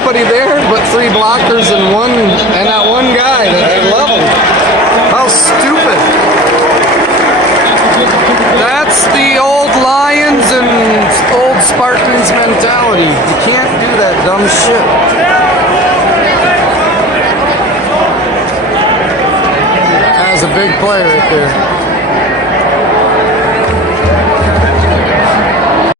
nobody there but 3 blockers and that one guy that they love him. How stupid. That's the old Lions and old Spartans mentality. You can't do that dumb shit. That's a big play right there.